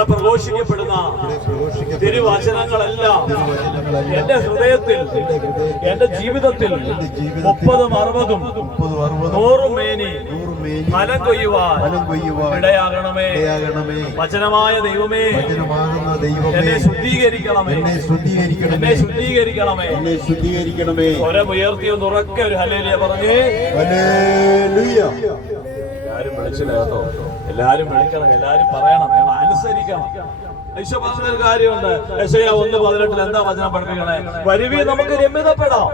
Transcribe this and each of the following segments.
ഇവിടെ പ്രഘോഷിക്കപ്പെടുന്ന തിരുവചനങ്ങളെല്ലാം എന്റെ ഹൃദയത്തിൽ, എന്റെ ജീവിതത്തിൽ 30, 60, 100 മേനി ഫലം കൊയ്യുവാൻ ഇടയാകണമേ. വചനമായ ദൈവമേ, എന്നെ ശുദ്ധീകരിക്കണമേ, എന്നെ ശുദ്ധീകരിക്കണമേ. സ്വരമുയർത്തിയൊന്ന് ഉറക്കെ ഒരു ഹല്ലേലൂയ പറഞ്ഞേ. എല്ലാരും വിളിച്ചില്ല കേട്ടോ, എല്ലാരും വിളിക്കണം, എല്ലാരും പറയണം, ഞങ്ങൾ അനുസരിക്കണം. ഈശോ പറഞ്ഞൊരു കാര്യമുണ്ട്, യെശയ്യാ 1:18 എന്താ വചനം പഠിപ്പിക്കണേ? വരുവീൻ നമുക്ക് രമ്യതപ്പെടാം,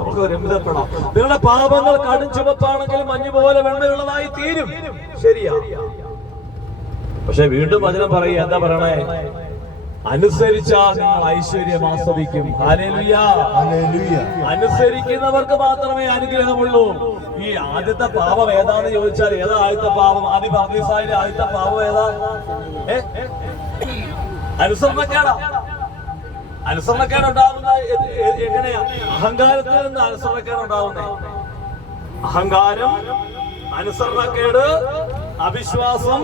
നമുക്ക് രമ്യതപ്പെടാം. നിങ്ങളുടെ പാപങ്ങൾ കടും ചുവപ്പാണെങ്കിലും മഞ്ഞ് പോലെ വെണ്ണയുള്ളതായി തീരും. ശരിയാ. പക്ഷെ വീണ്ടും വചനം പറയുക, എന്താ പറയണേ? അനുസരിച്ചാൽ നിങ്ങൾ ഐശ്വര്യം ആസ്വദിക്കും. ഹല്ലേലൂയ. അനുസരിക്കുന്നവർക്ക് മാത്രമേ അനുഗ്രഹമുള്ളൂ. ഈ ആദ്യത്തെ പാപം ഏതാന്ന് ചോദിച്ചാൽ ഏതാ ആദ്യത്തെ പാപം? ആദ്യത്തെ പാപം ഏതാ? അനുസരണക്കേടാ. അനുസരണക്കേടുണ്ടാവുന്ന എങ്ങനെയാ? അഹങ്കാരത്തിൽ നിന്ന് അനുസരണക്കേടുണ്ടാവുന്നേ. അഹങ്കാരം, അനുസരണക്കേട്, അവിശ്വാസം,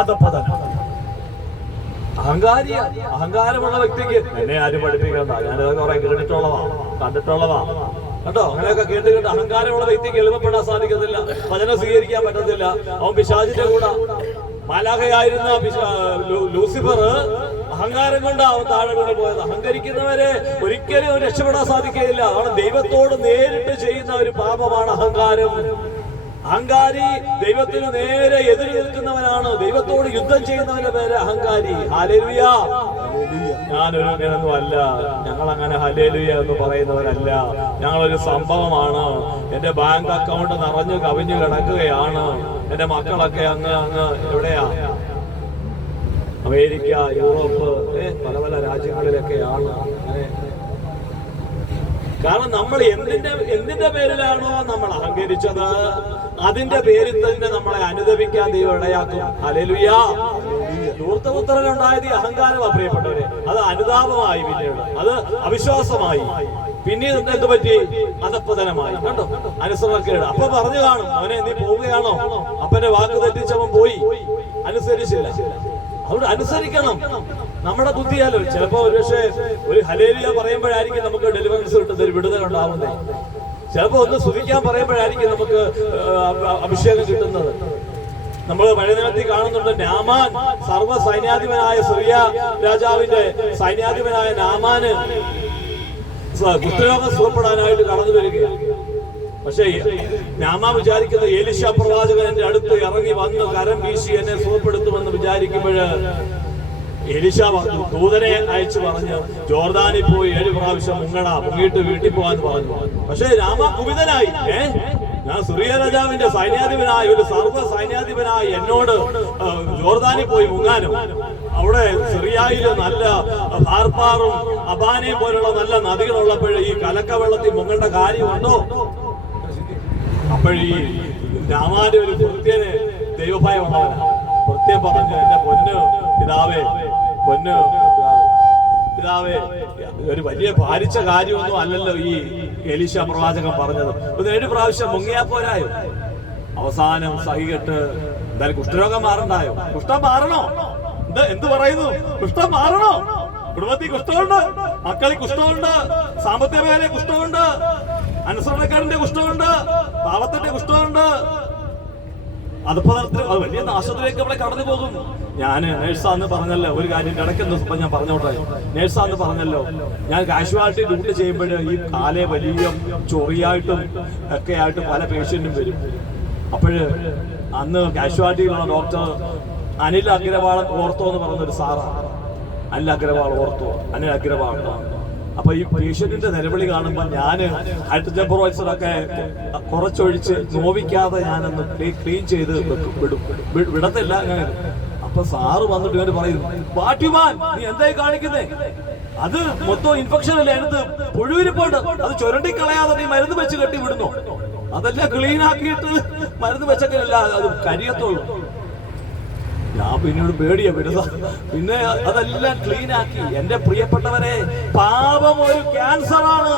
അധപ്പതനം. അഹങ്കാരമുള്ള വ്യക്തിക്ക് എന്നെ ആരും പഠിപ്പിക്കണ്ട, ഞാനിത് കുറെ കേട്ടിട്ടുള്ളതാ, കണ്ടിട്ടുള്ളതാ കേട്ടോ. അങ്ങനെയൊക്കെ കേട്ട് അഹങ്കാരമുള്ള വ്യക്തിക്ക് എളുപ്പപ്പെടാൻ സാധിക്കത്തില്ല, വചനം സ്വീകരിക്കാൻ പറ്റത്തില്ല. അവൻ പിശാചിന്റെ കൂടെ മാലാഖയായിരുന്ന ലൂസിഫർ അഹങ്കാരം കൊണ്ട് അവൻ താഴെ വീണ് പോയത്. അഹങ്കരിക്കുന്നവരെ ഒരിക്കലും രക്ഷപ്പെടാൻ സാധിക്കുകയില്ല. അവൻ ദൈവത്തോട് നേരിട്ട് ചെയ്യുന്ന ഒരു പാപമാണ് അഹങ്കാരം. അഹങ്കാരി ദൈവത്തിന് നേരെ എതിര് നിൽക്കുന്നവനാണ്. ദൈവത്തോട് യുദ്ധം ചെയ്യുന്നവന്റെ പേര് അഹങ്കാരി. ഹല്ലേലൂയ. ഞാനൊരു ഇങ്ങനൊന്നും അല്ല, ഞങ്ങൾ അങ്ങനെ ഹല്ലേലൂയ എന്ന് പറയുന്നവരല്ല. ഞങ്ങളൊരു സംഭവമാണ്. എന്റെ ബാങ്ക് അക്കൗണ്ട് നിറഞ്ഞു കവിഞ്ഞു കിടക്കുകയാണ്. എന്റെ മക്കളൊക്കെ അങ്ങ് എവിടെയാ? അമേരിക്ക, യൂറോപ്പ്, പല പല രാജ്യങ്ങളിലൊക്കെയാണ്. കാരണം നമ്മൾ എന്തിന്റെ പേരിലാണോ നമ്മൾ അഹങ്കരിച്ചത്, അതിന്റെ പേരിൽ തന്നെ നമ്മളെ അനുദപിക്കാൻ ദൈവം ഇടയാക്കും. ഹല്ലേലൂയ. ധൂർത്തപുത്രനുണ്ടായത് അഹങ്കാരമാണ് പ്രിയപ്പെട്ടവരെ. അത് അനുതാപമായി, പിന്നീട് അത് അവിശ്വാസമായി, പിന്നീട് എന്ത് പറ്റി? അധപ്പതനമായി. കണ്ടോ? അനുസരണക്കേട്. അപ്പൊ പറഞ്ഞു കാണും, അവനെ നീ പോവുകയാണോ? അപ്പന്റെ വാക്ക് തെറ്റിച്ചവൻ പോയി, അനുസരിച്ചില്ല. അതുകൊണ്ട് അനുസരിക്കണം. നമ്മുടെ ബുദ്ധിയാലോ ചിലപ്പോ ഒരുപക്ഷെ ഒരു ഹല്ലേലൂയ പറയുമ്പോഴായിരിക്കും നമുക്ക് ഡെലിവറൻസ് കിട്ടുന്ന ഒരു വിടുതൽ ഉണ്ടാവുന്നത്. ചിലപ്പോ ഒന്ന് സ്തുതിക്കാൻ പറയുമ്പോഴായിരിക്കും നമുക്ക് അഭിഷേകം കിട്ടുന്നത്. നമ്മൾ പഴയ നിയമത്തിൽ കാണുന്നുണ്ട്, നാമാൻ സർവ്വ സൈന്യാധിപനായ സിറിയ രാജാവിന്റെ സൈന്യാധിപനായ നാമാന് കുഷ്ഠരോഗം സുഖപ്പെടാനായിട്ട് കടന്നു വരികയാണ്. പക്ഷേ നാമാൻ വിചാരിക്കുന്ന എലീശ പ്രവാചകൻ എന്റെ അടുത്ത് ഇറങ്ങി വന്ന് കരം വീശി എന്നെ സുഖപ്പെടുത്തുമെന്ന് വിചാരിക്കുമ്പോൾ എലീശ ദൂതനെ അയച്ചു പറഞ്ഞു, ജോർദാനിൽ പോയി 7 പ്രാവശ്യം മുങ്ങിയിട്ട് വീട്ടിൽ പോകാന്ന് പറഞ്ഞു. പക്ഷേ നാമാൻ കുപിതനായി. ഞാൻ സിറിയ രാജാവിന്റെ സൈന്യാധിപനായ ഒരു സർവ്വ സൈന്യാധിപനായ എന്നോട് ജോർദാനിൽ പോയി മുങ്ങാനും, അവിടെ സിറിയയില് നല്ല ഹാർപ്പാറും അബാനയും പോലുള്ള നല്ല നദികളുള്ളപ്പോൾ ഈ കലക്ക വെള്ളത്തിൽ മുങ്ങേണ്ട കാര്യമുണ്ടോ? അപ്പോഴീ നാമാന്റെ ഒരു ഭൃത്യന് ദൈവഭയമുള്ളവനാണ്. ഭൃത്യൻ പറഞ്ഞു, എന്റെ പൊന്നു പിതാവേ, ഒരു വലിയ ഭാരിച്ച കാര്യമൊന്നും അല്ലല്ലോ ഈ എലീശ പ്രവാചകൻ പറഞ്ഞത്. 7 പ്രാവശ്യം മുങ്ങിയാ പോരായോ? അവസാനം സഹികെട്ട് എന്തായാലും കുഷ്ഠരോഗം മാറണ്ടായോ? കുഷ്ഠം മാറണോ? എന്ത് പറയുന്നു? കുഷ്ഠം മാറണോ? കുടുംബത്തിൽ കുഷ്ഠമുണ്ട്, മക്കളിൽ കുഷ്ഠമുണ്ട്, സാമ്പത്തിക മേഖലയിൽ കുഷ്ഠമുണ്ട്, അനുസരണക്കാരന്റെ കുഷ്ഠമുണ്ട്, പാവത്തിന്റെ കുഷ്ഠമുണ്ട്. അത് വലിയ നാശത്തിലേക്ക് നമ്മളെ കടന്നു പോകും. ഞാൻ നേഴ്സാന്ന് പറഞ്ഞല്ലോ, ഒരു കാര്യം ഇടയ്ക്കെന്ന് ഞാൻ പറഞ്ഞോട്ടെ. നേഴ്സാന്ന് പറഞ്ഞല്ലോ, ഞാൻ കാഷ്വാലിറ്റി ഡ്യൂട്ടി ചെയ്യുമ്പോൾ ഈ കാലെ വലിയ ചൊറിയായിട്ടും ഒക്കെ ആയിട്ട് പല പേഷ്യന്റും വരും. അപ്പോഴ് അന്ന് കാഷ്വാലിറ്റിയിലുള്ള ഡോക്ടർ അനിൽ അഗ്രവാൾ ഓർത്തോ എന്ന് പറഞ്ഞൊരു സാറാണ്. അനിൽ അഗ്രവാൾ. അപ്പൊ ഈ പേഷ്യന്റിന്റെ നിലവിളി കാണുമ്പോൾ ഞാൻ ഹൈഡ്രജൻ പെറോക്സൈഡൊക്കെ കുറച്ചൊഴിച്ച് നോവിക്കാതെ ഞാനൊന്ന് ക്ലീൻ ചെയ്ത് വിടത്തില്ല. അപ്പൊ സാറ് വന്നിട്ട് ഇവര് പറയുന്നു, പാട്ടുമാൻ നീ എന്തായി കാണിക്കുന്നേ? അത് മൊത്തം ഇൻഫെക്ഷൻ അല്ലേ, അതിനകത്ത് പുഴുവിരിപ്പുണ്ട്, അത് ചുരണ്ടിക്കളയാതെ നീ മരുന്ന് വെച്ച് കെട്ടി വിടുന്നു. അതെല്ലാം ക്ലീൻ ആക്കിയിട്ട് മരുന്ന് വെച്ചൊക്കെ അല്ല അത് കരിയത്തുള്ളൂ. ഞാൻ പിന്നീട് പേടിയാ വിടുക. പിന്നെ അതെല്ലാം ക്ലീൻ ആക്കി. എന്റെ പ്രിയപ്പെട്ടവരെ, പാപം ഒരു ക്യാൻസറാണ്.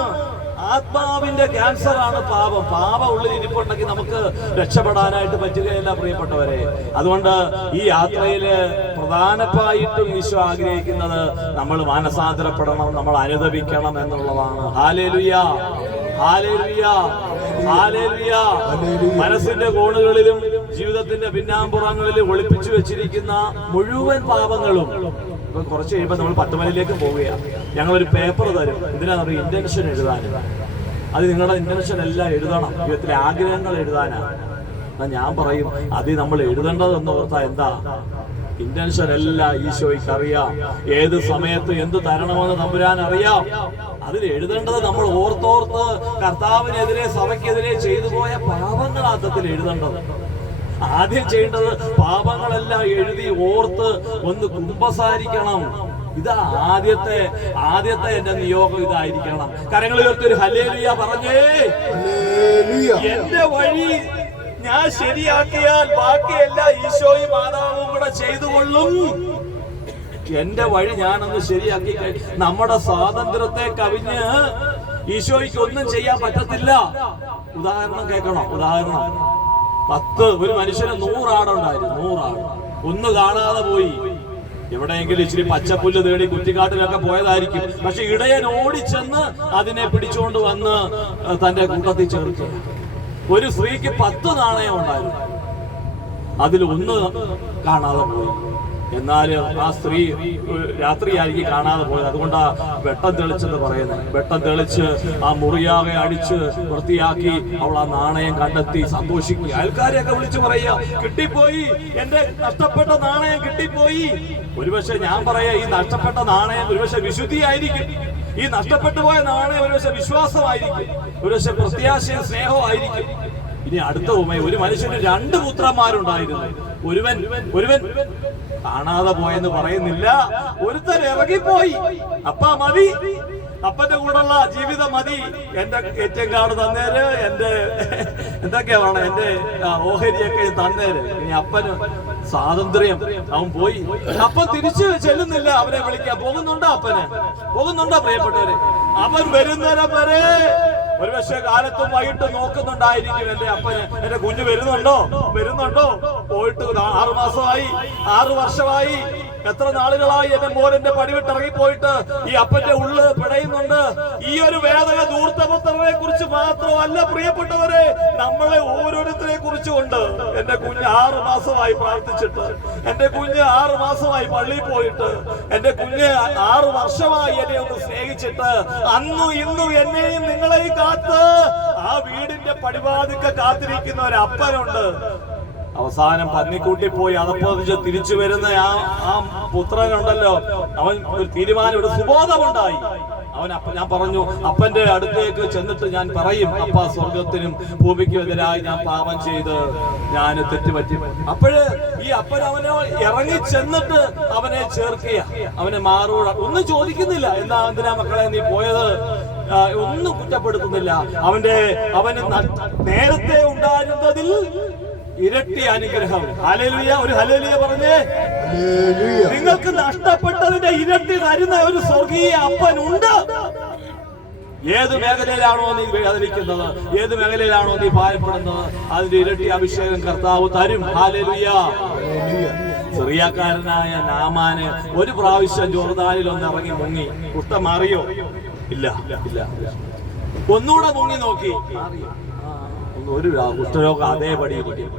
ആത്മാവിന്റെ ക്യാൻസർ ആണ് പാപം. പാപം ഉള്ളിൽ ഇരിപ്പുണ്ടെങ്കിൽ നമുക്ക് രക്ഷപ്പെടാനായിട്ട് പറ്റുകയില്ല പ്രിയപ്പെട്ടവരെ. അതുകൊണ്ട് ഈ യാത്രയില് പ്രധാനമായിട്ടും ഈശോ ആഗ്രഹിക്കുന്നത് നമ്മൾ മാനസാന്തരപ്പെടണം, നമ്മൾ അനുദപിക്കണം എന്നുള്ളതാണ്. Hallelujah, hallelujah, hallelujah. മനസ്സിന്റെ കോണുകളിലും ജീവിതത്തിന്റെ പിന്നാമ്പുറങ്ങളിലും ഒളിപ്പിച്ചു വെച്ചിരിക്കുന്ന മുഴുവൻ പാപങ്ങളും ഇപ്പൊ കുറച്ച് കഴിയുമ്പോൾ നമ്മൾ 10 മണിയിലേക്ക് പോവുകയാണ്. ഞങ്ങളൊരു പേപ്പർ തരും. എന്തിനാന്ന് പറയുക? ഇന്റൻഷൻ എഴുതാനും. അത് നിങ്ങളുടെ ഇന്റൻഷൻ എല്ലാം എഴുതണം. ജീവിതത്തിലെ ആഗ്രഹങ്ങൾ എഴുതാനാണ്. ഞാൻ പറയും അത് നമ്മൾ എഴുതേണ്ടതെന്ന് ഓർത്താ എന്താ? ഇന്റൻഷൻ എല്ലാം ഈശോയ്ക്ക് അറിയാം. ഏത് സമയത്ത് എന്ത് തരണമെന്ന് തമ്പുരാൻ അറിയാം. അതിൽ എഴുതേണ്ടത് നമ്മൾ ഓർത്തോർത്ത് കർത്താവിനെതിരെ സഭയ്ക്കെതിരെ ചെയ്തു പോയ പാപങ്ങളാത്തത്തിൽ എഴുതേണ്ടത്. ആദ്യം ചെയ്യേണ്ടത് പാപങ്ങളെല്ലാം എഴുതി ഓർത്ത് ഒന്ന് കുമ്പസാരിക്കണം. ഇതാ ആദ്യത്തെ എന്റെ നിയോഗം ഇതായിരിക്കണം. കരങ്ങളിലൊരു ഹല്ലേലൂയ പറഞ്ഞേ. എന്റെ വഴി ഞാൻ ശരിയാക്കിയാൽ ബാക്കിയെല്ലാം ഈശോയും മാതാവും കൂടെ ചെയ്തുകൊള്ളും. എന്റെ വഴി ഞാനൊന്ന് ശരിയാക്കി നമ്മുടെ സ്വാതന്ത്ര്യത്തെ കവിഞ്ഞ് ഈശോയ്ക്ക് ഒന്നും ചെയ്യാൻ പറ്റത്തില്ല. ഉദാഹരണം കേൾക്കണം. ഉദാഹരണം, ഒരു മനുഷ്യന് 100 ആടുണ്ടായിരുന്നു. 100 ആട് ഒന്ന് കാണാതെ പോയി. എവിടെയെങ്കിലും ഇച്ചിരി പച്ചപ്പുല്ല് തേടി കുറ്റിക്കാട്ടിലൊക്കെ പോയതായിരിക്കും. പക്ഷെ ഇടയൻ ഓടിച്ചെന്ന് അതിനെ പിടിച്ചുകൊണ്ട് വന്ന് തന്റെ കൂട്ടത്തിൽ ചേർക്കുക. ഒരു സ്ത്രീക്ക് 10 നാണയം ഉണ്ടായിരുന്നു. അതിൽ 1 കാണാതെ പോയി. എന്നാലും ആ സ്ത്രീ രാത്രിയായിരിക്കും കാണാതെ പോയത്. അതുകൊണ്ടാ വെട്ടം തെളിച്ചെന്ന് പറയുന്നത്. വെട്ടം തെളിച്ച് ആ മുറിയാകെ അടിച്ച് വൃത്തിയാക്കി അവൾ ആ നാണയം കണ്ടെത്തി സന്തോഷിക്കുക. അയൽക്കാരെയൊക്കെ വിളിച്ചു പറയുക, കിട്ടിപ്പോയി, എന്റെ നഷ്ടപ്പെട്ട നാണയം കിട്ടിപ്പോയി. ഒരുപക്ഷെ ഞാൻ പറയാ, ഈ നഷ്ടപ്പെട്ട നാണയം ഒരുപക്ഷെ വിശുദ്ധിയായിരിക്കും. ഈ നഷ്ടപ്പെട്ടു പോയ നാണയം ഒരുപക്ഷെ വിശ്വാസമായിരിക്കും, ഒരുപക്ഷെ പ്രത്യാശയും സ്നേഹവും ആയിരിക്കും. ഇനി അടുത്ത ഉമയ, ഒരു മനുഷ്യന് 2 പുത്രന്മാരുണ്ടായിരുന്നു. ഒരുവൻ കാണാതെ പോയെന്ന് പറയുന്നില്ല, ഒരുത്തൻ ഇറങ്ങിപ്പോയി. അപ്പാ മതി, അപ്പന്റെ കൂടെയുള്ള ജീവിതം മതി, എന്റെ ഏറ്റവും കാർഡ് തന്നേര്, എന്റെ എന്തൊക്കെയാ വേണം, എന്റെ ഓഹരിയൊക്കെ തന്നേര്. ഇനി അപ്പന് സ്വാതന്ത്ര്യം. അവൻ പോയി. അപ്പൻ തിരിച്ചു ചെല്ലുന്നില്ല അവനെ വിളിക്കാൻ. പോകുന്നുണ്ടോ പ്രിയപ്പെട്ടവരെ? അവൻ വരുന്നേരം വരെ ഒരുപക്ഷെ കാലത്തും വൈകിട്ട് നോക്കുന്നുണ്ടായിരിക്കും. എന്റെ അപ്പന്, എന്റെ കുഞ്ഞ് വരുന്നുണ്ടോ? പോയിട്ട് 6 മാസമായി, 6 വർഷമായി, എത്ര നാളുകളായി എന്റെ മോനെന്റെ പടിവിട്ടിറങ്ങി പോയിട്ട് ഈ അപ്പന്റെ ഉള്ള് പിടയുന്നുണ്ട്. ഈ ഒരു വേദന ധൂർത്തപുത്രനെ കുറിച്ച് മാത്രമല്ല പ്രിയപ്പെട്ടവരെ, നമ്മളെ ഓരോരുത്തരെ കുറിച്ചുകൊണ്ട്. എന്റെ കുഞ്ഞ് 6 മാസമായി പ്രാർത്ഥിച്ചിട്ട്, എന്റെ കുഞ്ഞ് 6 മാസമായി പള്ളിയിൽ പോയിട്ട്, എന്റെ കുഞ്ഞ് 6 വർഷമായി എന്നെ ഒന്ന് സ്നേഹിച്ചിട്ട്, അന്നും ഇന്നും എന്നെയും നിങ്ങളെയും കാത്ത് ആ വീടിന്റെ പടിവാതിൽക്ക് കാത്തിരിക്കുന്ന ഒരു അപ്പനുണ്ട്. അവസാനം പന്നിക്കൂട്ടി പോയി അതപ്പോതിച്ച് തിരിച്ചു വരുന്ന ആ പുത്രനുണ്ടല്ലോ, അവൻ ഒരു തീരുമാനം, ഒരു സുബോധമുണ്ടായി. ഞാൻ പറഞ്ഞു, അപ്പന്റെ അടുത്തേക്ക് ചെന്നിട്ട് ഞാൻ പറയും, അപ്പ സ്വർഗത്തിനും ഭൂമിക്കും എതിരായി ഞാൻ പാപം ചെയ്ത് ഞാൻ തെറ്റുപറ്റി. അപ്പോഴ് ഈ അപ്പൻ അവനെ ഇറങ്ങി ചെന്നിട്ട് അവനെ ചേർക്കുക, അവനെ മാറൂട ഒന്നും ചോദിക്കുന്നില്ല. എന്തിനാ മക്കളെ നീ പോയത്? ഒന്നും കുറ്റപ്പെടുത്തുന്നില്ല. അവന് നേരത്തെ ഉണ്ടായിരുന്നതിൽ ഇരട്ടി അനുഗ്രഹം. ഹല്ലേലൂയ, ഒരു ഹല്ലേലൂയ പറഞ്ഞേ. നിങ്ങൾക്ക് നഷ്ടപ്പെട്ടതിന്റെ ഇരട്ടി തരുന്ന ഒരു സ്വർഗീയ അപ്പനുണ്ട്. ഏത് മേഖലയിലാണോ നീ വേദനിക്കുന്നത്, ഏത് മേഖലയിലാണോ നീ ഭയപ്പെടുന്നത്, അതിന്റെ ഇരട്ടി അഭിഷേകം കർത്താവ് തരും. ഹല്ലേലൂയ. സിറിയക്കാരനായ നാമാന് ഒരു പ്രാവശ്യം ജോർദാനിൽ ഒന്ന് ഇറങ്ങി മുങ്ങി. കുഷ്ഠം മാറിയോ? ഇല്ല. ഒന്നുകൂടെ മുങ്ങി നോക്കി, ഒരു കുഷ്ഠരോഗം അതേപടി ഇരിക്കും.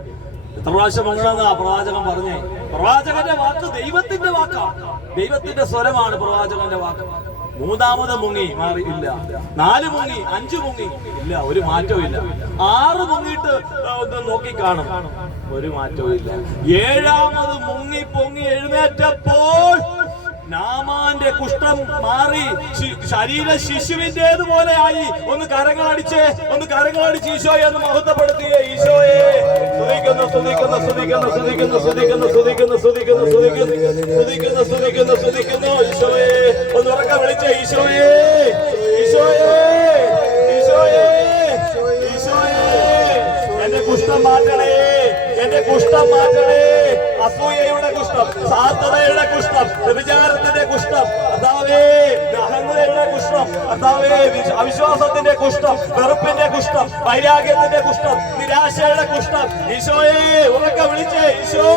എത്ര പ്രാവശ്യം മുങ്ങണമെന്നാ പ്രവാചകൻ പറഞ്ഞേ? പ്രവാചകന്റെ വാക്ക് ദൈവത്തിന്റെ വാക്കാണ്, ദൈവത്തിന്റെ സ്വരമാണ് പ്രവാചകന്റെ വാക്ക്. 3ാമത് മുങ്ങി, മാറി ഇല്ല. 4 മുങ്ങി, 5 മുങ്ങി, ഇല്ല, ഒരു മാറ്റവും ഇല്ല. 6 മുങ്ങിയിട്ട് ഒന്ന് നോക്കിക്കാണും, ഒരു മാറ്റവും ഇല്ല. 7ാമത് മുങ്ങി പൊങ്ങി എഴുന്നേറ്റപ്പോൾ നാമാന്റെ കുഷ്ഠം മാറി, ശരീര ശിശുവിന്റേതുപോലെ ആയി. ഒന്ന് കരങ്ങളടിച്ച് ഈശോയെ ഒന്ന് മഹത്വപ്പെടുത്തിയേ. ഈശോയെ സ്തുതിക്കുന്നു. ഈശോയെ ഒന്ന് ഉറക്കെ വിളിച്ചേ. ഈശോയെ, എന്റെ കുഷ്ഠം മാറ്റണേ, അസൂയയുടെ കുഷ്ഠം, സാന്തതയുടെ കുഷ്ഠം, വ്യഭിചാരത്തിന്റെ കുഷ്ഠം, കർത്താവേ അഹങ്കാരയുടെ കുഷ്ഠം, കർത്താവേ അവിശ്വാസത്തിന്റെ കുഷ്ഠം, വെറുപ്പിന്റെ കുഷ്ഠം, വൈരാഗ്യത്തിന്റെ കുഷ്ഠം, നിരാശയുടെ കുഷ്ഠം, ഈശോയെ ഉറക്കെ വിളിച്ചേ ഈശോ.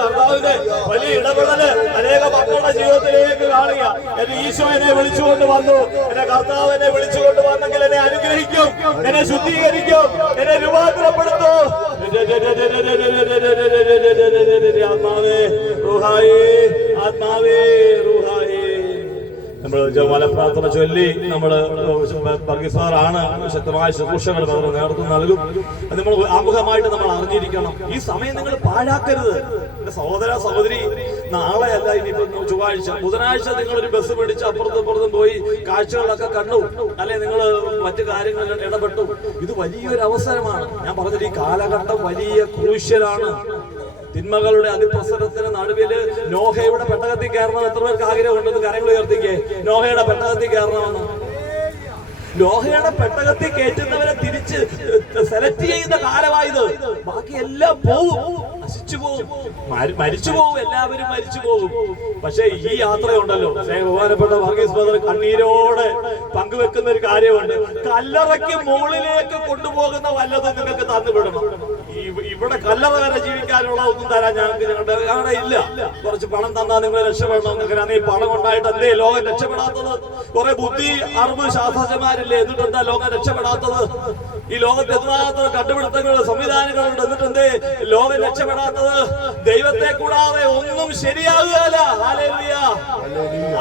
കർത്താവിന്റെ വലിയ ഇടപെടല് അനേക മക്കളുടെ ജീവിതത്തിലേക്ക് കാണുക. എന്റെ ഈശോ എന്നെ വിളിച്ചുകൊണ്ട് വന്നു, എന്റെ കർത്താവ് എന്നെ വിളിച്ചുകൊണ്ട് വന്നെങ്കിൽ എന്നെ അനുഗ്രഹിക്കും, എന്നെ ശുദ്ധീകരിക്കും, എന്നെ രൂപാന്തരപ്പെടുത്തും. ആത്മാവേ റൂഹായേ, ആത്മാവേ റൂഹായേ. നമ്മൾ ജപമാല പ്രാർത്ഥന ചൊല്ലി നമ്മൾ വർഗീസാറാണ് ശക്തമായ ശുശ്രൂഷകൾ നേതൃത്വം നൽകും. അത് നമ്മൾ ആമുഖമായിട്ട് നമ്മൾ അറിഞ്ഞിരിക്കണം. ഈ സമയം നിങ്ങൾ പാഴാക്കരുത്. എന്റെ സഹോദര സഹോദരി, നാളെ അല്ല ഇനിയിപ്പോ ചൊവ്വാഴ്ച, ബുധനാഴ്ച നിങ്ങളൊരു ബസ് പിടിച്ച് അപ്പുറത്തും പോയി കാഴ്ചകളൊക്കെ കണ്ടു, അല്ലെ നിങ്ങൾ മറ്റു കാര്യങ്ങളിൽ ഇടപെട്ടു. ഇത് വലിയൊരു അവസരമാണ്. ഞാൻ പറഞ്ഞത് ഈ കാലഘട്ടം വലിയ ക്രൂഷ്യലാണ്. തിന്മകളുടെ അതിപ്രസരത്തിന് നടുവില് നോഹയുടെ പെട്ടകത്തിൽ കയറണം. എത്ര പേർക്ക് ആഗ്രഹമുണ്ടെന്ന് കരങ്ങൾ ഉയർത്തിക്കേ. നോഹയുടെ പെട്ടകത്തിൽ കയറണമെന്ന്. നോഹയുടെ പെട്ടകത്തിൽ കയറ്റുന്നവരെ തിരിച്ച് സെലക്ട് ചെയ്യുന്ന കാലമായത്. ബാക്കി എല്ലാം പോവും, നശിച്ചു പോകും, മരിച്ചു പോകും, എല്ലാവരും മരിച്ചു പോകും. പക്ഷെ ഈ യാത്രയുണ്ടല്ലോ, ബഹുമാനപ്പെട്ട വർഗീസ് ബ്രദർ കണ്ണീരോടെ പങ്കുവെക്കുന്ന ഒരു കാര്യമുണ്ട്. കല്ലറയ്ക്ക് മുകളിലേക്ക് കൊണ്ടുപോകുന്ന വല്ലതും നിങ്ങൾക്ക് തന്നുവിടണം. ഇവിടെ കല്ലറ വരെ ജീവിക്കാനുള്ള ഒന്നും തരാൻ ഞങ്ങളുടെ ഇല്ല. കുറച്ച് പണം തന്നാൽ നിങ്ങൾ രക്ഷപ്പെടണം എന്നൊക്കെ. ഈ പണം ഉണ്ടായിട്ട് എന്തേ ലോകം രക്ഷപ്പെടാത്തത്? കുറെ ബുദ്ധി അറിവ് ശാസ്ത്രജ്ഞന്മാരില്ലേ, എന്നിട്ട് എന്താ ലോകം രക്ഷപ്പെടാത്തത്? ഈ ലോകത്ത് എത്രമാത്രം കണ്ടുപിടുത്തങ്ങൾ സംവിധാനങ്ങളുണ്ട്, എന്നിട്ട് എന്തേ ലോകം രക്ഷപ്പെടാത്തത്? ദൈവത്തെ കൂടാതെ ഒന്നും ശരിയാകുകയല്ല. ഹല്ലേലൂയ.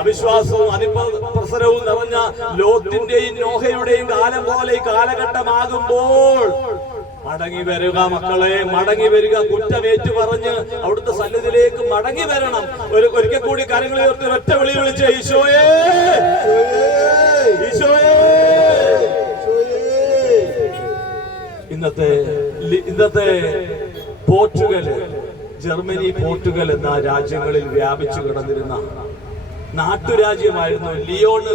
അവിശ്വാസവും അതിപ്രസരവും നിറഞ്ഞ ലോത്തിന്റെയും നോഹയുടെയും കാലം പോലെ ഈ കാലഘട്ടമാകുമ്പോൾ മടങ്ങി വരിക മക്കളെ, മടങ്ങി വരിക. കുറ്റമേറ്റു പറഞ്ഞ് അവിടുത്തെ സന്നിധിയിലേക്ക് മടങ്ങി വരണം. ഒരിക്കൽ കൂടി കരങ്ങൾ ഉയർത്തി ഒറ്റ വിളി വിളിച്ച് ഈശോയേ, ഈശോയേ. ഇന്നത്തെ പോർച്ചുഗൽ, ജർമ്മനി, പോർച്ചുഗൽ എന്ന രാജ്യങ്ങളിൽ വ്യാപിച്ചു കിടന്നിരുന്ന നാട്ടുരാജ്യമായിരുന്നു ലിയോണ്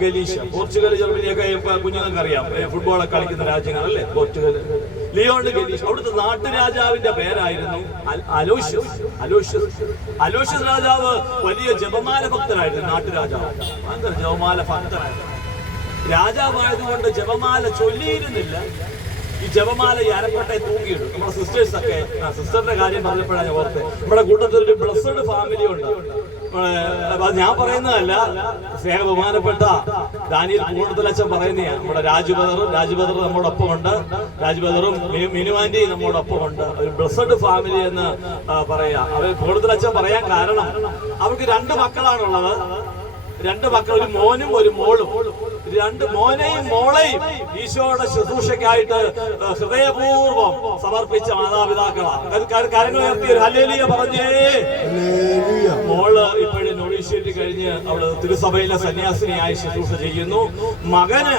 ഗലീഷ്യ. പോർച്ചുഗൽ, ജർമ്മനിയൊക്കെ കുഞ്ഞുങ്ങൾക്ക് അറിയാം, ഫുട്ബോളൊക്കെ കളിക്കുന്ന രാജ്യങ്ങൾ അല്ലേ പോർച്ചുഗൽ. ലിയോണ് ഗലീഷ്യ, അവിടുത്തെ നാട്ടുരാജാവിന്റെ പേരായിരുന്നു അലോഷ്യസ് രാജാവ് വലിയ ജപമാല ഭക്തനായിരുന്നു. നാട്ടുരാജാവ് ഭയങ്കര ജപമാല ഭക്തനായിരുന്നു. രാജാവായതുകൊണ്ട് ജപമാല ചൊല്ലിയിരുന്നില്ല. ഈ ജപമാല ഈ അരപ്പട്ടെ തൂങ്ങിയിടും. നമ്മുടെ സിസ്റ്റേഴ്സ് ഒക്കെ, സിസ്റ്ററിന്റെ കാര്യം പറഞ്ഞപ്പോഴാണ് ഞാൻ ഓർത്ത്, നമ്മുടെ കൂട്ടത്തിൽ ഒരു ബ്ലസ്സഡ് ഫാമിലി ഉണ്ട്. ഞാൻ പറയുന്നതല്ല, സ്നേഹ ബഹുമാനപ്പെട്ട ദാനിയേൽ പൂർണ്ണത്തിലച്ഛൻ പറയുന്നതാണ്. നമ്മുടെ രാജുബദർ നമ്മോടൊപ്പം ഉണ്ട്. രാജുബദറും മിനുവാൻറ്റി നമ്മോടൊപ്പം ഉണ്ട്. ഒരു ബ്ലസ്സഡ് ഫാമിലി എന്ന് പറയാ. അവർ പൂർണ്ണത്തിലച്ഛൻ പറയാൻ കാരണം അവർക്ക് 2 മക്കളാണുള്ളത്. 2 മക്കൾ, ഒരു മോനും ഒരു മോളും. 2 മോനെയും മോളെയും ഈശോയുടെ ശുശ്രൂഷയ്ക്കായിട്ട് ഹൃദയപൂർവ്വം സമർപ്പിച്ച മാതാപിതാക്കളാണ്. കരങ്ങൾ ഉയർത്തി ഒരു ഹല്ലേലൂയ പറഞ്ഞേ. മോള് ഇപ്പോഴും നൊറീഷ്യേറ്റ് കഴിഞ്ഞ് അവള് തിരുസഭയിലെ സന്യാസിനിയായി ശുശ്രൂഷ ചെയ്യുന്നു. മകന്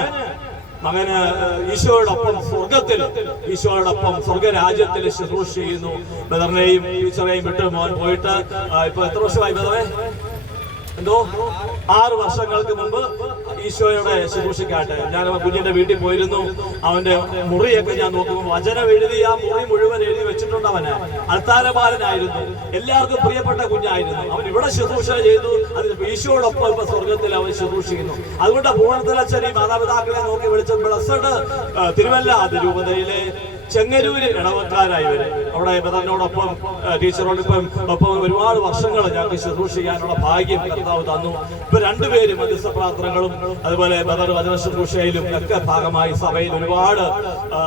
ഈശോയോടൊപ്പം ഈശോയോടൊപ്പം സ്വർഗരാജ്യത്തിൽ ശുശ്രൂഷ ചെയ്യുന്നു. ബ്രദറിനെയും ടീച്ചറെയും വിട്ട് മോൻ പോയിട്ട് ഇപ്പൊ എത്ര വർഷമായി ബ്രദറെ? എന്തോ 6 വർഷങ്ങൾക്ക് മുമ്പ് ഈശോയുടെ ശുശ്രൂഷയ്ക്കായിട്ട് ഞാൻ കുഞ്ഞിന്റെ വീട്ടിൽ പോയിരുന്നു. അവന്റെ മുറിയൊക്കെ ഞാൻ നോക്കുമ്പോൾ വചനം എഴുതി ആ മുറി മുഴുവൻ എഴുതി വെച്ചിട്ടുണ്ട്. അവന് അൾത്താരബാലനായിരുന്നു, എല്ലാവർക്കും പ്രിയപ്പെട്ട കുഞ്ഞായിരുന്നു. അവൻ ഇവിടെ ശുശ്രൂഷ ചെയ്തു. അതിന് ഈശോയോടൊപ്പം ഇപ്പൊ സ്വർഗത്തിൽ അവൻ ശുശ്രൂഷിക്കുന്നു. അതുകൊണ്ട് പൂർണ്ണത്തിലച്ഛൻ ഈ മാതാപിതാക്കളെ നോക്കി വിളിച്ച ബ്ലസ്സഡ് തിരുവല്ല അതിരൂപതയിലെ ചെങ്ങന്നൂര് ഇടവക്കാരായി വരും. അവിടെ ബദറിനോടൊപ്പം ടീച്ചറോടൊപ്പം ഒരുപാട് വർഷങ്ങൾ ഞങ്ങൾക്ക് ശുശ്രൂഷ ചെയ്യാനുള്ള ഭാഗ്യം കർത്താവ് തന്നു. ഇപ്പൊ 2 പേരും മധ്യസ്ഥ പ്രാർത്ഥനകളും അതുപോലെ ബദർ വചന ശുശ്രൂഷയിലും ഒക്കെ ഭാഗമായി സഭയിൽ ഒരുപാട്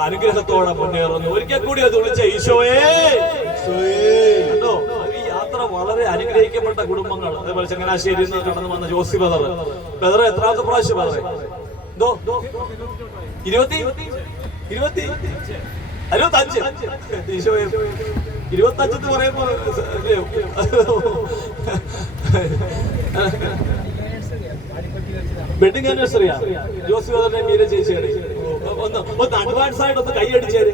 അനുഗ്രഹത്തോടെ മുന്നേറുന്നു. ഒരിക്കൽ കൂടി അത് വിളിച്ച ഈശോയേ. കണ്ടോ, ഈ യാത്ര വളരെ അനുഗ്രഹിക്കപ്പെട്ട കുടുംബങ്ങൾ. അതേപോലെ ചങ്ങനാശ്ശേരിയിൽ നിന്ന് കടന്നു വന്ന ജോസി ബദർ എത്രാമത്തെ പ്രാവശ്യം ബദറെ? എന്തോ 25 ഈശോയെ 25 പറയുമ്പോ വെഡിങ് ആനിവേഴ്സറിയാ ജോസി ബദറിന്റെ മീര ചേച്ചിയുടെ. ഒന്ന് അഡ്വാൻസ് ആയിട്ട് ഒന്ന് കൈയടിച്ചേര്.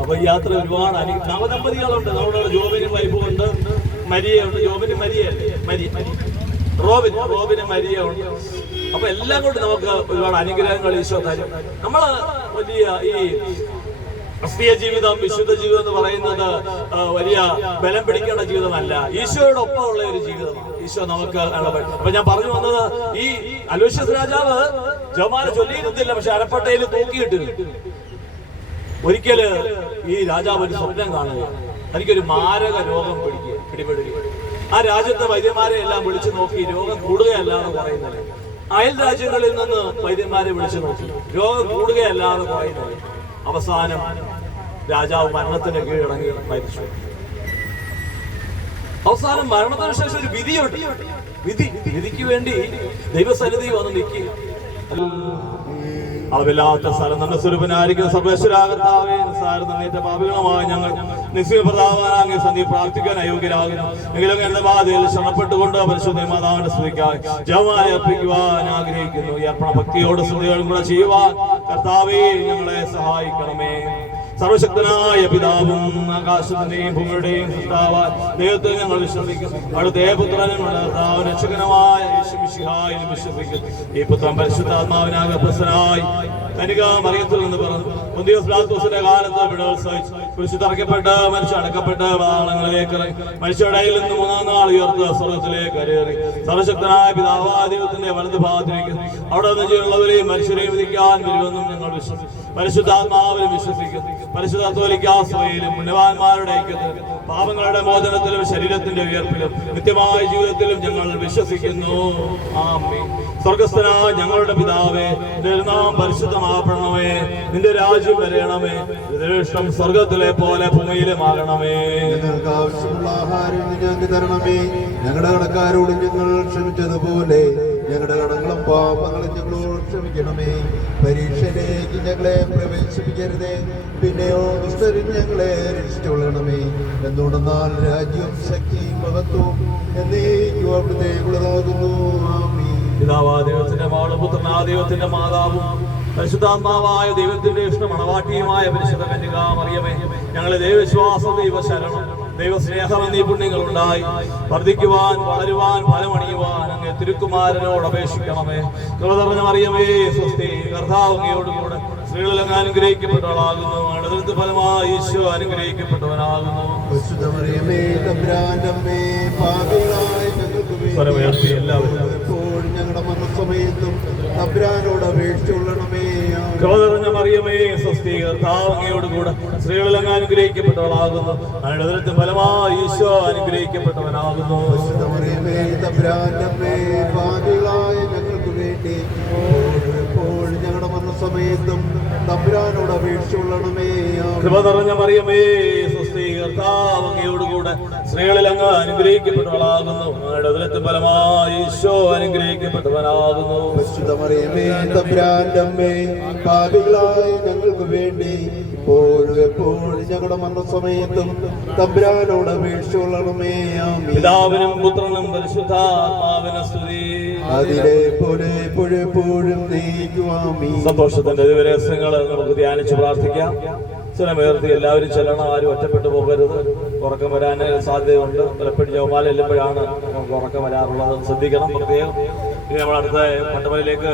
അപ്പൊ യാത്ര ഒരുപാട് നവദമ്പതികളുണ്ട്. നമ്മുടെ ജോബിനും വൈഫും ഉണ്ട്, മരിയ ഉണ്ട്. ജോബിന് മരിയ റോബിന് മരിയ ഉണ്ട്. അപ്പൊ എല്ലാം കൊണ്ട് നമുക്ക് ഒരുപാട് അനുഗ്രഹങ്ങൾ ഈശോ തരും. നമ്മള് വലിയ ഈ ക്രിസ്തീയ ജീവിതം, വിശുദ്ധ ജീവിതം എന്ന് പറയുന്നത് വലിയ ബലം പിടിക്കേണ്ട ജീവിതമല്ല, ഈശോയോടൊപ്പം ഉള്ള ഒരു ജീവിതമാണ്. ഈശോ നമുക്ക് അപ്പൊ ഞാൻ പറഞ്ഞു വന്നത്, ഈ അലോഷ്യസ് രാജാവ് ജപമാല ചൊല്ലിയിരുന്നില്ല, പക്ഷെ അരപ്പട്ടയിൽ തൂക്കിയിട്ടിരുന്നു. ഒരിക്കല് ഈ രാജാവ് ഒരു സ്വപ്നം കാണുക, എനിക്കൊരു മാരക രോഗം പിടിപെടുക. ആ രാജ്യത്തെ വൈദ്യന്മാരെ എല്ലാം വിളിച്ചു നോക്കി, രോഗം കൂടുകയല്ലാതെ പറയുന്നത്. അയൽ രാജ്യങ്ങളിൽ നിന്ന് വൈദ്യന്മാരെ വിളിച്ചു നോക്കി, രോഗം കൂടുകയല്ലാതെ പറയുന്നത്. അവസാനം രാജാവ് മരണത്തിന് കീഴടങ്ങി മരിച്ചു. അവസാനം മരണത്തിന് ശേഷം ഒരു വിധിയുണ്ട്. വിധിക്ക് വേണ്ടി ദൈവസന്നിധി വന്ന് നിൽക്കുക. അളവില്ലാത്ത സ്ഥലം നല്ല സ്വരൂപനായിരിക്കുന്ന സർവേശ്വരാകർത്താവേ, നിസ്സാരനേറ്റ പാപികളുമായ ഞങ്ങൾ നിശ്ചയപ്രതാപനാകെ സന്ധി പ്രാർത്ഥിക്കാൻ അയോഗ്യരാകുന്നു. എങ്കിലും എന്റെ ബാധയിൽ ശരണപ്പെട്ടുകൊണ്ട് പരിശുദ്ധ മാതാവിന്റെ സ്തുതിക്കായി ജപമാല അർപ്പിക്കുവാൻ ആഗ്രഹിക്കുന്നു. ഈ അർപ്പണ ഭക്തിയോട് സ്തുതികളും കൂടെ ചെയ്യുവാൻ കർത്താവേ ഞങ്ങളെ സഹായിക്കണമേ. സർവശക്തനായ പിതാവും ആകാശത്തിന്റെയും ഭൂമിയുടെയും സൃഷ്ടാവായ ദൈവത്തെ ഞങ്ങൾ വിശ്വസിക്കും. അവിടുത്തെ പുത്രനും രക്ഷകനുമായ യേശുമിശിഹായിലും വിശ്വസിക്കും. ഈ പുത്രൻ പരിശുദ്ധാത്മാവിനാകെ പ്രസന്നായി കന്യകാ മറിയത്തിൽ നിന്ന് പറഞ്ഞു പൊന്തിയോസ് പിലാത്തോസിന്റെ കാലത്ത് വിടവത്സവിച്ച് കുരിശിൽ തറയ്ക്കപ്പെട്ട് മരിച്ചടക്കപ്പെട്ട് പാതാളങ്ങളിലേക്ക് ഇറങ്ങി മരിച്ചവരുടെ നിന്ന് 3-ാം നാൾ ഉയർത്ത് സ്വർഗ്ഗത്തിലേക്ക് കരയേറി സർവശക്തനായ പിതാവായ ദൈവത്തിന്റെ വലത് ഭാഗത്തിരിക്കുന്നു. അവിടെ നിന്ന് ജീവനുള്ളവരെയും മനുഷ്യരെയും വിധിക്കാൻ വരുമെന്നും ഞങ്ങൾ വിശ്വസിക്കും. പരിശുദ്ധാത്മാവിലും വിശ്വസിക്കുന്നു. പരിശുദ്ധ കത്തോലിക്കാ സഭയിലും പുണ്യവാന്മാരുടെ ഐക്യത്തിലും പാപങ്ങളുടെ മോചനത്തിലും ശരീരത്തിന്റെ ഉയർപ്പിലും നിത്യമായ ജീവിതത്തിലും ഞങ്ങൾ വിശ്വസിക്കുന്നു. ആമേൻ. സ്വർഗസ്ഥനായ ഞങ്ങളുടെ പിതാവേ, നിന്റെ നാമം പരിശുദ്ധമാകണമേ, നിന്റെ രാജ്യം വരണമേ, നിന്റെ ഇഷ്ടം സ്വർഗത്തിലെ പോലെ ഭൂമിയിലുമാകണമേ. ഞങ്ങൾക്ക് ആവശ്യമുള്ള ആഹാരം ഞങ്ങൾക്ക് തരണമേ. ഞങ്ങളുടെ കടക്കാരോട് ഞങ്ങൾ ക്ഷമിച്ചതുപോലെ ഞങ്ങളുടെ കടങ്ങളും പാപങ്ങളും ഞങ്ങളോട് ക്ഷമിക്കണമേ. പരീക്ഷയിലേക്ക് ഞങ്ങളെ പ്രവേശിപ്പിക്കരുതേ, പിന്നെയോ ദുഷ്ടരിൽ ഞങ്ങളെ രക്ഷിച്ചുകൊള്ളണമേ. എന്തുകൊണ്ടെന്നാൽ രാജ്യവും ശക്തിയും മഹത്വവും എന്നേക്കും അവിടുത്തേക്കുള്ളതാകുന്നു. ആമേൻ. പിതാവായ ദൈവത്തിന്റെ മകളും പുത്രനായ ദൈവത്തിന്റെ മാതാവും പരിശുദ്ധാത്മാവായ ദൈവത്തിന്റെ ഇഷ്ടം മണവാട്ടിയുമായ പരിശുദ്ധ കന്യകാ മറിയമേ, ഞങ്ങളെ ദൈവവിശ്വാസം, ദൈവശരണം, ദൈവസ്നേഹം എന്നീ പുണ്യങ്ങൾ ഉണ്ടായി വർദ്ധിക്കുവാൻ, വളരുവാൻ, ഫലമണിയുവാൻ അങ്ങ് തിരുക്കുമാരനോട് അപേക്ഷിക്കണമേ. കൃപ നിറഞ്ഞ മറിയമേ സ്വസ്തി, കർത്താവ് അങ്ങയോടുകൂടെ സ്ത്രീകളിൽ അങ്ങ് അനുഗ്രഹിക്കപ്പെട്ടവളാകുന്നു. അടുത്ത ഫലമായി ഈശോ അനുഗ്രഹിക്കപ്പെട്ടവനാകുന്നു. സ്വരമുയർത്തി എല്ലാവരും ഞങ്ങളുടെ മരണസമയത്തും തമ്പുരാനോട് അപേക്ഷിച്ചുകൊള്ളണമേ. കൃപ നിറഞ്ഞ മറിയമേ സ്വസ്തി, കർത്താവ് അങ്ങയോടുകൂടെ സ്ത്രീകളിൽ അങ്ങ് അനുഗ്രഹിക്കപ്പെട്ടവളാകുന്നു. അതിന്റെ ഫലമായി ഈശോ അനുഗ്രഹിക്കപ്പെട്ടവനാകുന്നു. തമ്പുരാന്റെ പാപികളായ ഞങ്ങൾക്ക് വേണ്ടി എപ്പോഴും ഞങ്ങളുടെ മരണസമയത്തും തമ്പുരാനോട് അപേക്ഷിച്ചുകൊള്ളണമേ. കൃപ നിറഞ്ഞ മറിയമേ സ്വസ്തി, കർത്താവ് അങ്ങയോടുകൂടെ സ്ത്രീകളിൽ അങ്ങ് അനുഗ്രഹിക്കപ്പെട്ടവളാകുന്നു. അതിന്റെ ഫലമായി ഈശോ അനുഗ്രഹിക്കപ്പെട്ടവനാകുന്നു. തമ്പുരാന്റെ പാപികളായ ഞങ്ങൾക്ക് വേണ്ടി എപ്പോഴും എപ്പോഴും ഞങ്ങളുടെ മരണസമയത്തും തമ്പുരാനോട് അപേക്ഷിച്ചുകൊള്ളണമേ. പിതാവിനും പുത്രനും പരിശുദ്ധാത്മാവിനും സ്തുതി. അതിലെ പോലെ എപ്പോഴും നീക്കുവാമി. സന്തോഷത്തിന്റെ ദിവരഹസ്യങ്ങൾ നമുക്ക് ധ്യാനിച്ച് പ്രാർത്ഥിക്കാം. ചിലമേർത്തി എല്ലാവരും ചെല്ലണം, ആരും ഒറ്റപ്പെട്ടു പോകരുത്. ഉറക്കം വരാൻ സാധ്യതയുണ്ട്. പലപ്പോഴും ജപമാല ചെല്ലുമ്പോഴാണ് നമുക്ക് ഉറക്കം വരാറുള്ളത്, ശ്രദ്ധിക്കണം പ്രത്യേകം. ഇനി നമ്മൾ അടുത്ത പട്ടമലയിലേക്ക്